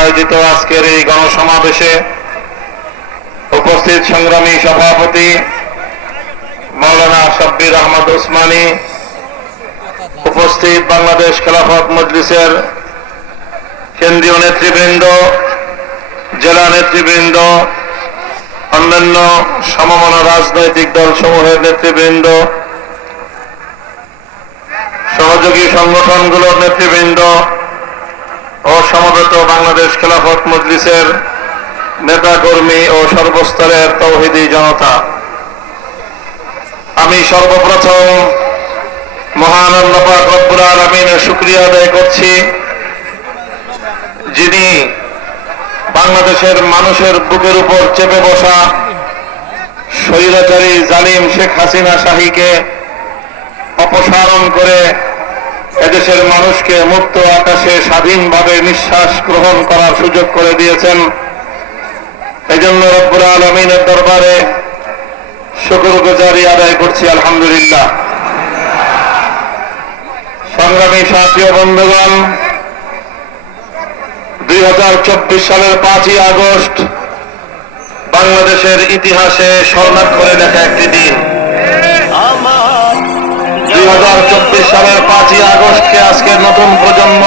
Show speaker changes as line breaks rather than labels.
আয়োজিত আজকের এই গণসমাবেশে উপস্থিত সংগ্রামী সভাপতি মৌলানা শব্বির আহমদ ওসমানী, উপস্থিত বাংলাদেশ খেলাফত মজলিসের কেন্দ্রীয় নেতৃবৃন্দ, জেলা নেতৃবৃন্দ, অন্যান্য সমমনা রাজনৈতিক দল সমূহের নেতৃবৃন্দ, সহযোগী সংগঠনগুলোর নেতৃবৃন্দ সমবেত বাংলাদেশ খেলাফত মজলিসের নেতাকর্মী ও সর্বস্তরের তৌহিদি জনতা। আমি সর্বপ্রথম মহান আল্লাহ পাক রব্বুল শুক্রিয়া আদায় করছি, যিনি বাংলাদেশের মানুষের বুকের উপর চেপে বসা স্বৈরাচারী জালিম শেখ হাসিনা শাহীকে অপসারণ করে এদেশের মানুষকে মুক্ত আকাশে স্বাধীনভাবে নিঃশ্বাস গ্রহণ করার সুযোগ করে দিয়েছেন। এই জন্য রব্বুল আলমিনের দরবারে শুকুর গুজারি আদায় করছি, আলহামদুলিল্লাহ। সংগ্রামী সাথী বন্ধুগণ, দুই সালের পাঁচই আগস্ট বাংলাদেশের ইতিহাসে স্বর্ণাক্ষরে লেখা একটি দিন। হাজার চব্বিশ সালের পাঁচই আগস্টকে আজকে নতুন প্রজন্ম